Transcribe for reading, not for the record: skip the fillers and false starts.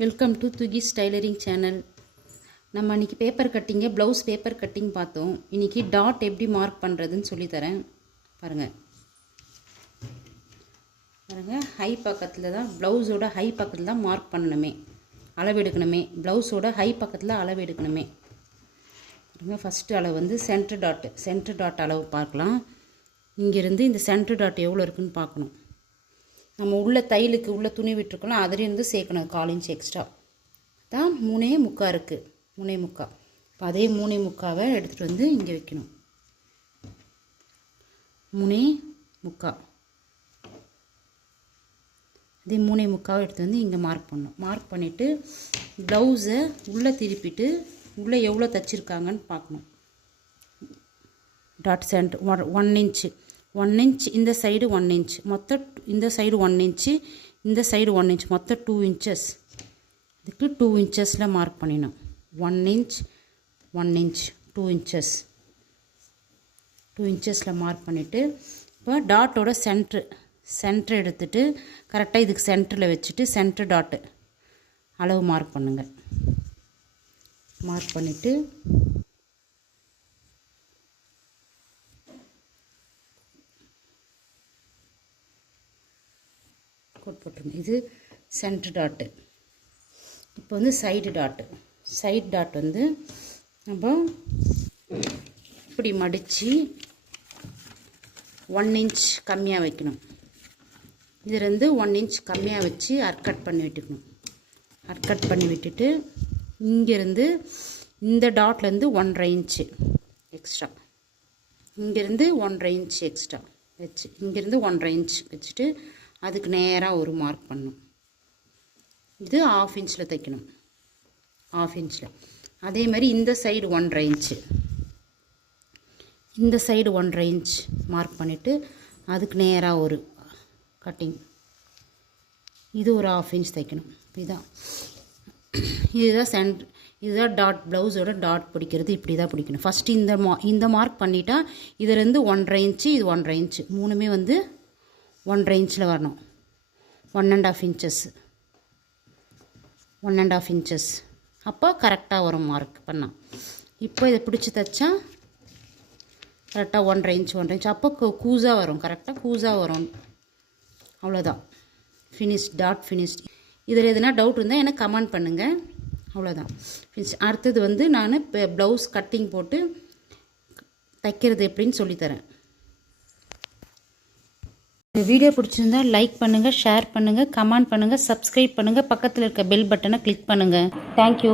Welcome to துகிஸ் tailoring channel. நம்ம இன்றைக்கி பேப்பர் கட்டிங்கு ப்ளவுஸ் பேப்பர் கட்டிங் பார்த்தோம். இன்றைக்கி டாட் எப்படி மார்க் பண்ணுறதுன்னு சொல்லித்தரேன். பாருங்கள் ஹை பக்கத்தில் தான் ப்ளவுஸோட ஹை பக்கத்தில் தான் மார்க் பண்ணணுமே, அளவு எடுக்கணுமே. ப்ளவுஸோட ஹை பக்கத்தில் அளவு எடுக்கணுமே. பாருங்கள், ஃபஸ்ட்டு அளவு வந்து சென்டர் டாட் அளவு பார்க்கலாம். இங்கேருந்து இந்த சென்டர் டாட் எவ்வளோ இருக்குதுன்னு பார்க்கணும். நம்ம உள்ள தையலுக்கு உள்ள துணி விட்டுருக்கோம், அதிலேருந்து சேர்க்கணும் 1/4 இன்ச் எக்ஸ்ட்ரா தான். 3.25 இருக்குது, 3.25. இப்போ அதே 3.25 எடுத்துகிட்டு வந்து இங்கே வைக்கணும். 3.25 அதே 3.25 எடுத்து வந்து இங்கே மார்க் பண்ணணும். மார்க் பண்ணிவிட்டு ப்ளவுஸை உள்ளே திருப்பிட்டு உள்ளே எவ்வளோ தைச்சிருக்காங்கன்னு பார்க்கணும். டாட் சென்டர் 1 இன்ச்சு, 1 இன்ச் இந்த சைடு 1 இன்ச், மொத்தம் இந்த சைடு 1 இன்ச்சு, இந்த சைடு 1 இன்ச், மொத்தம் 2 இன்ச்சஸ். இதுக்கு 2 இன்ச்சஸில் மார்க் பண்ணிடணும். 1 இன்ச் 1 இன்ச் 2 இன்ச்சஸ், 2 இன்ச்சஸில் மார்க் பண்ணிவிட்டு இப்போ டாட்டோட சென்ட்ரு எடுத்துகிட்டு கரெக்டாக இதுக்கு சென்டரில் வச்சுட்டு சென்டர் டாட்டு அளவு மார்க் பண்ணுங்கள். மார்க் பண்ணிவிட்டு போட்டுருங்க. இது சென்டர் டாட்டு. இப்போ வந்து சைடு டாட் வந்து நம்ம இப்படி மடித்து 1 இன்ச் கம்மியாக வைக்கணும். இதுலேருந்து 1 இன்ச் கம்மியாக வச்சு அர்கட் பண்ணி விட்டுக்கணும். அர்கட் பண்ணி விட்டுட்டு இங்கேருந்து இந்த டாட்லேருந்து 1.5 இன்ச்சு எக்ஸ்ட்ரா, இங்கேருந்து 1.5 இன்ச் எக்ஸ்ட்ரா வச்சு இங்கேருந்து 1.5 இன்ச் வச்சுட்டு அதுக்கு நேராக ஒரு மார்க் பண்ணணும். இது 1/2 இன்ச்சில் தைக்கணும், 1/2 இன்ச்சில். அதே மாதிரி இந்த சைடு 1.5 இன்ச்சு, இந்த சைடு 1.5 இன்ச் மார்க் பண்ணிவிட்டு அதுக்கு நேராக ஒரு கட்டிங். இது ஒரு 1/2 இன்ச் தைக்கணும். இதுதான் டாட். ப்ளவுஸோட டாட் பிடிக்கிறது இப்படி தான் பிடிக்கணும். ஃபஸ்ட்டு இந்த மார்க் பண்ணிட்டா இதுலேருந்து 1.5 இன்ச்சு, இது 1.5 இன்ச்சு, மூணுமே வந்து 1.5 இன்ச்சில் வரணும். 1.5 இன்ச்சஸ், 1.5 இன்ச்சஸ். அப்போ கரெக்டாக வரும் மார்க் பண்ணால். இப்போ இதை பிடிச்சி தைச்சா கரெக்டாக 1.5 இன்ச் 1.5 இன்ச். அப்போ கூஸாக வரும், கரெக்டாக கூஸாக வரும். அவ்வளோதான், ஃபினிஷ். Dot finish. இதில் எதுனா டவுட் இருந்தால் எனக்கு கமெண்ட் பண்ணுங்கள். அவ்வளோதான், ஃபினிஷ். அடுத்தது வந்து நான் இப்போ ப்ளவுஸ் கட்டிங் போட்டு தைக்கிறது எப்படின்னு சொல்லித்தரேன். இந்த வீடியோ பிடிச்சிருந்தா லைக் பண்ணுங்கள், ஷேர் பண்ணுங்கள், கமெண்ட் பண்ணுங்கள், சப்ஸ்கிரைப் பண்ணுங்கள், பக்கத்தில் இருக்க பெல் பட்டனை கிளிக் பண்ணுங்கள். தேங்க்யூ.